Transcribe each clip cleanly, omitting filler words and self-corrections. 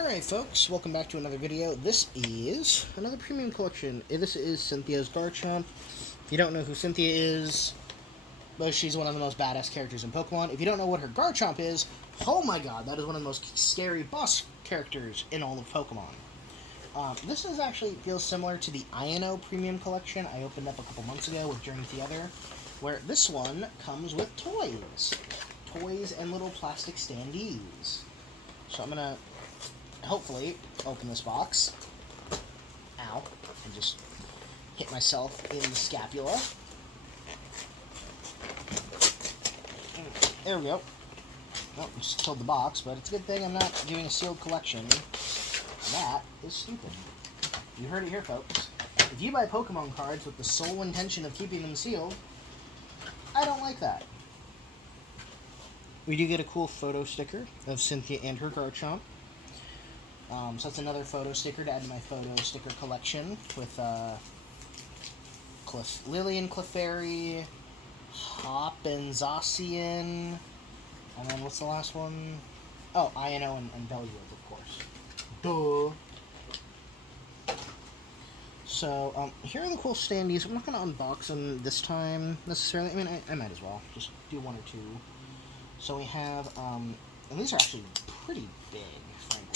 Alright folks, welcome back to another video. This is another premium collection. This is Cynthia's Garchomp. If you don't know who Cynthia is, well, she's one of the most badass characters in Pokemon. If you don't know what her Garchomp is, oh my god, that is one of the most scary boss characters in all of Pokemon. This is actually feels similar to the INO premium collection I opened up a couple months ago with Journey Together, where this one comes with toys. Toys and little plastic standees. So I'm gonna hopefully open this box. Ow. And just hit myself in the scapula. There we go. Oh, just killed the box, but it's a good thing I'm not doing a sealed collection. That is stupid. You heard it here, folks. If you buy Pokemon cards with the sole intention of keeping them sealed, I don't like that. We do get a cool photo sticker of Cynthia and her Garchomp. So that's another photo sticker to add to my photo sticker collection with Lillian Clefairy, Hop and Zacian, and then what's the last one? Oh, INO and Belliard, of course. Duh. So, here are the cool standees. I'm not going to unbox them this time, necessarily. I mean, I might as well. Just do one or two. So we have, and these are actually pretty big, frankly.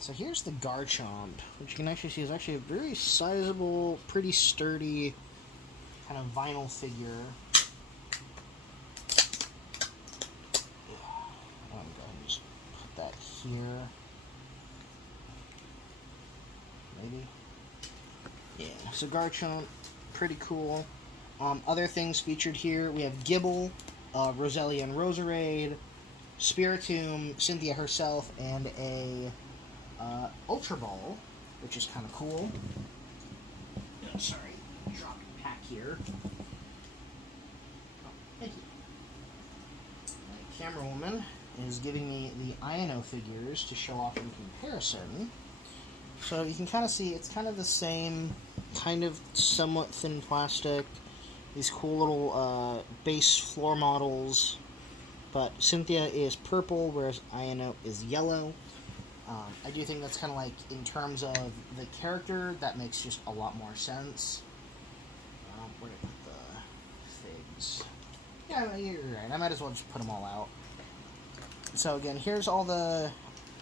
So here's the Garchomp, which you can actually see is actually a very sizable, pretty sturdy, kind of vinyl figure. I'm going to go ahead and just put that here. Maybe. Yeah, so Garchomp, pretty cool. Other things featured here, we have Gibble, Roselia and Roserade, Spiritomb, Cynthia herself, and a Ultra Ball, which is kind of cool. Oh, sorry, dropped a pack here. Oh, thank you. The camera woman is giving me the INO figures to show off in comparison. So you can kind of see it's kind of the same, kind of somewhat thin plastic. These cool little base floor models, but Cynthia is purple, whereas INO is yellow. I do think that's kind of like, in terms of the character, that makes just a lot more sense. Where did I put the figs? Yeah, you're right. I might as well just put them all out. So again, here's all the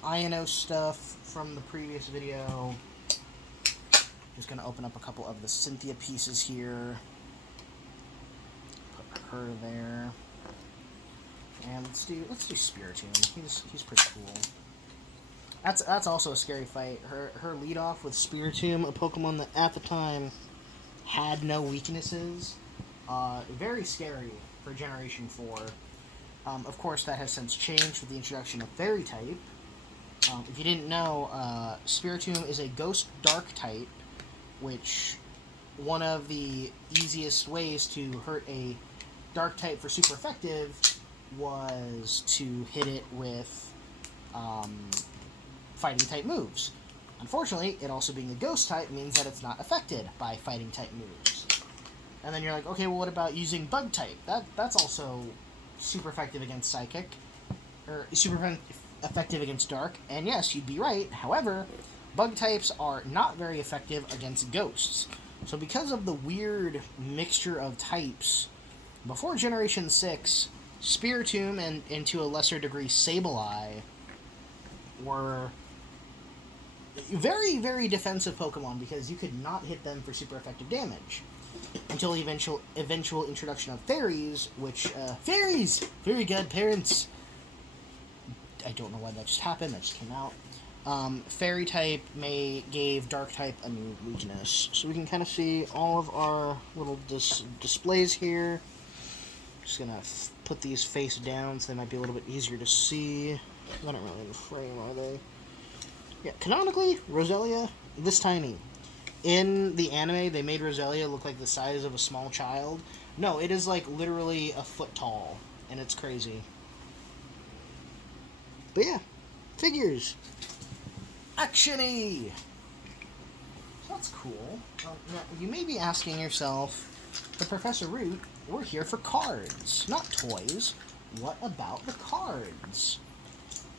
INO stuff from the previous video. Just gonna open up a couple of the Cynthia pieces here. Put her there. And let's do Spiritomb. He's pretty cool. That's also a scary fight. Her lead off with Spiritomb, a Pokemon that at the time had no weaknesses. Very scary for Generation 4. Of course, that has since changed with the introduction of Fairy type. If you didn't know, Spiritomb is a Ghost Dark type, which one of the easiest ways to hurt a Dark type for super effective was to hit it with fighting type moves. Unfortunately, it also being a ghost type means that it's not affected by fighting type moves. And then you're like, okay, well, what about using bug type? That's also super effective against psychic, or super effective against dark. And yes, you'd be right. However, bug types are not very effective against ghosts. So because of the weird mixture of types, before Generation 6, Spiritomb and to a lesser degree Sableye were very, very defensive Pokemon because you could not hit them for super effective damage until the eventual introduction of fairies, which fairies, fairy godparents. I don't know why that just happened. That just came out. Fairy type gave dark type a new weakness, so we can kind of see all of our little displays here. Just gonna put these face down so they might be a little bit easier to see. They're not really in the frame, are they? Yeah, canonically, Roselia, this tiny. In the anime, they made Roselia look like the size of a small child. No, it is like literally a foot tall, and it's crazy. But yeah, figures. Action-y! So that's cool. Now, you may be asking yourself, but Professor Root, we're here for cards, not toys. What about the cards?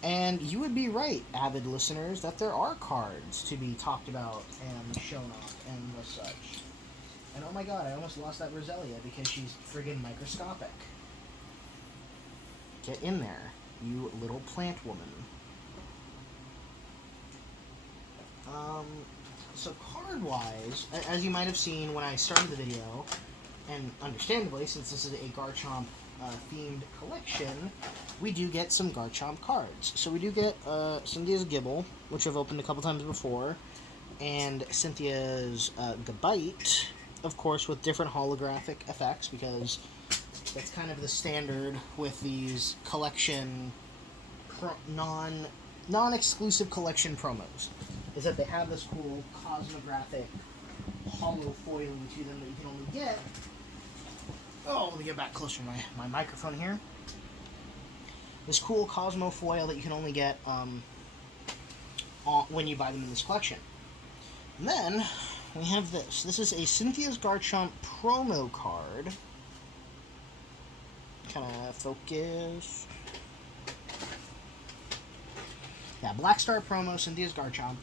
And you would be right, avid listeners, that there are cards to be talked about and shown off and the such. And oh my god, I almost lost that Roselia because she's friggin' microscopic. Get in there, you little plant woman. So card-wise, as you might have seen when I started the video, and understandably, since this is a Garchomp themed collection, we do get some Garchomp cards. So we do get Cynthia's Gibble, which I've opened a couple times before, and Cynthia's Gabite, of course, with different holographic effects, because that's kind of the standard with these collection non-exclusive collection promos, is that they have this cool cosmographic hollow foiling to them that you can only get. Oh, let me get back closer to my microphone here. This cool Cosmo foil that you can only get when you buy them in this collection. And then we have this. This is a Cynthia's Garchomp promo card. Kind of focus. Yeah, Black Star promo, Cynthia's Garchomp.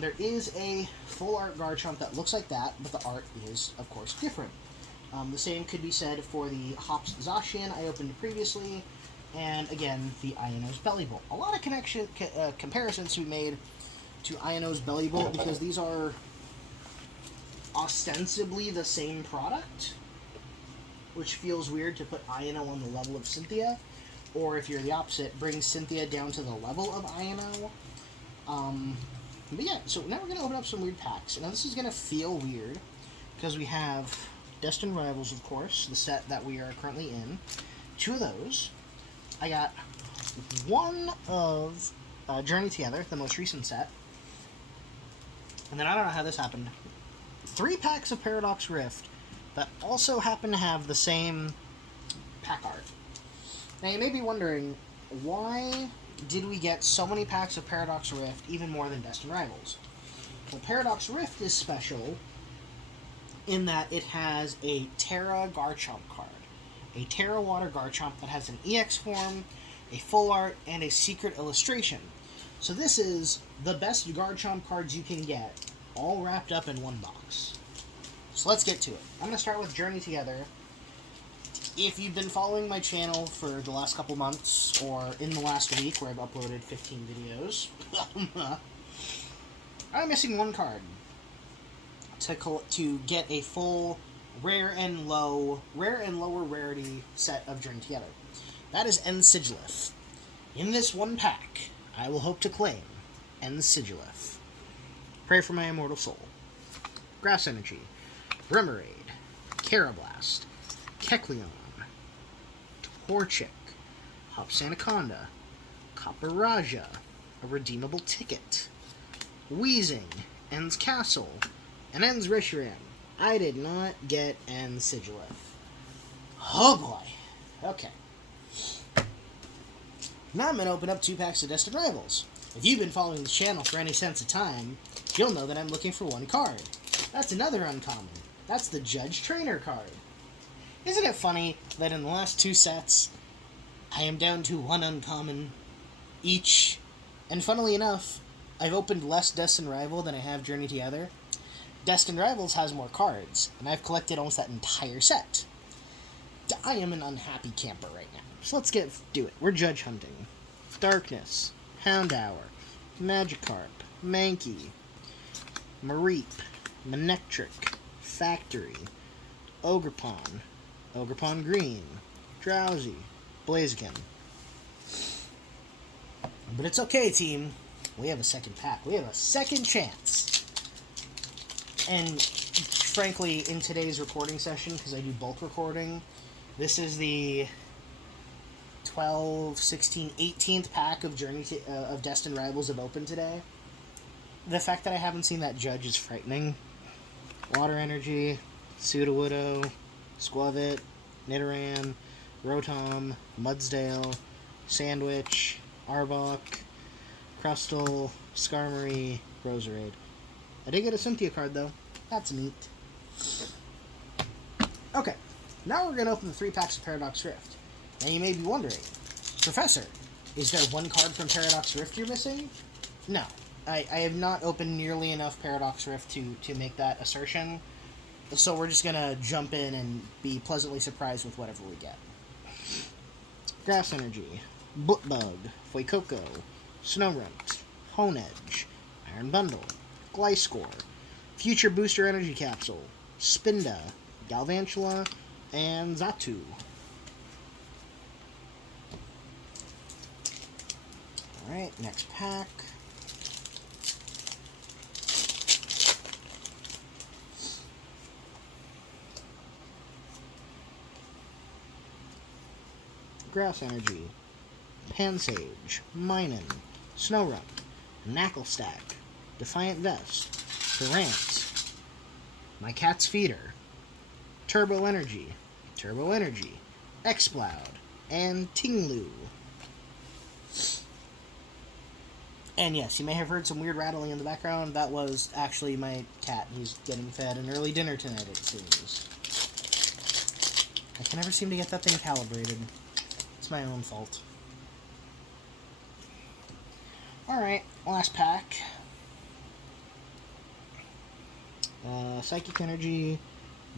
There is a full art Garchomp that looks like that, but the art is, of course, different. The same could be said for the Hops Zacian I opened previously, and again, the Iono's Belly Bolt. A lot of comparisons to be made to Iono's Belly Bolt because these are ostensibly the same product, which feels weird to put Iono on the level of Cynthia, or if you're the opposite, bring Cynthia down to the level of Iono. But yeah, so now we're going to open up some weird packs. Now this is going to feel weird because we have Destined Rivals, of course, the set that we are currently in. 2 of those. I got 1 of Journey Together, the most recent set. And then I don't know how this happened. 3 packs of Paradox Rift that also happen to have the same pack art. Now you may be wondering, why did we get so many packs of Paradox Rift, even more than Destined Rivals? Well, Paradox Rift is special in that it has a Terra Garchomp card. A Terra Water Garchomp that has an EX form, a full art, and a secret illustration. So this is the best Garchomp cards you can get, all wrapped up in one box. So let's get to it. I'm going to start with Journey Together. If you've been following my channel for the last couple months, or in the last week where I've uploaded 15 videos, I'm missing 1 card to get a full rare and lower rarity set of Journey Together. That is N-Sigilif. In this 1 pack, I will hope to claim N-Sigilif. Pray for my immortal soul. Grass Energy, Remoraid, Carablast, Kecleon, Torchic, Hops Anaconda, Copper Raja, a redeemable ticket, Weezing, En's Castle, and En's Reshiram. I did not get N-Sigilif. Oh boy. Okay. Now I'm going to open up 2 packs of Destined Rivals. If you've been following the channel for any sense of time, you'll know that I'm looking for 1 card. That's another uncommon. That's the Judge Trainer card. Isn't it funny that in the last 2 sets, I am down to 1 uncommon each? And funnily enough, I've opened less Destined Rival than I have Journey Together. Destined Rivals has more cards, and I've collected almost that entire set. I am an unhappy camper right now. So let's do it. We're Judge hunting. Darkness, Houndour, Magikarp, Mankey, Mareep, Manectric, Factory, Ogerpon, Ogerpon Green, Drowsy, Blaziken. But it's okay, team. We have a second pack. We have a second chance. And frankly, in today's recording session, because I do bulk recording, this is the 12th, 16th, 18th pack of of Destined Rivals I've opened today. The fact that I haven't seen that Judge is frightening. Water Energy, Sudowoodo, Squavit, Nidoran, Rotom, Mudsdale, Sandwich, Arbok, Crustle, Skarmory, Roserade. I did get a Cynthia card, though. That's neat. Okay, now we're going to open the 3 packs of Paradox Rift. Now you may be wondering, Professor, Is there one card from Paradox Rift you're missing? No. I have not opened nearly enough Paradox Rift to make that assertion. So we're just going to jump in and be pleasantly surprised with whatever we get. Grass Energy, Butbug, Fuecoco, Snorunt, Honedge, Iron Bundle, Gliscor, Future Booster Energy Capsule, Spinda, Galvantula, and Xatu. Alright, next pack. Grass Energy, Pansage, Minun, Snorunt, Knacklestack, Defiant Vest, Durant, My Cat's Feeder, Turbo Energy, Exploud, and Tinglu. And yes, you may have heard some weird rattling in the background. That was actually my cat. He's getting fed an early dinner tonight, it seems. I can never seem to get that thing calibrated. It's my own fault. Alright, last pack. Psychic Energy,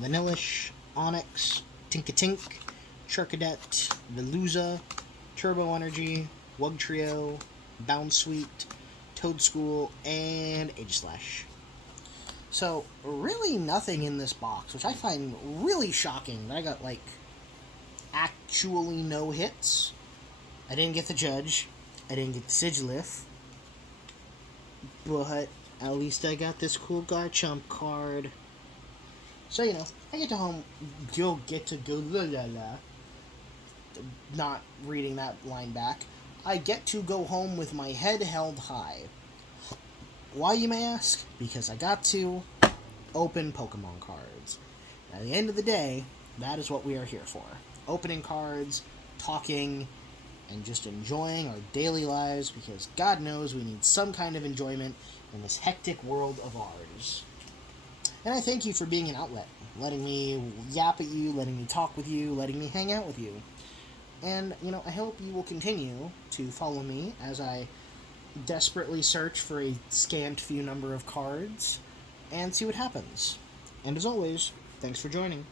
Vanillish, Onyx, Tinkatink, Charcadet, Veluza, Turbo Energy, Wugtrio, Bounsweet, Toadschool, and Aegislash. So, really nothing in this box, which I find really shocking. I got, like, actually no hits. I didn't get the Judge. I didn't get the Sigilyph. But at least I got this cool Garchomp card. So, you know, I get to go not reading that line back. I get to go home with my head held high. Why, you may ask? Because I got to open Pokemon cards. At the end of the day, that is what we are here for. Opening cards, talking, and just enjoying our daily lives, because God knows we need some kind of enjoyment in this hectic world of ours. And I thank you for being an outlet, letting me yap at you, letting me talk with you, letting me hang out with you. And, you know, I hope you will continue to follow me as I desperately search for a scant few number of cards and see what happens. And as always, thanks for joining.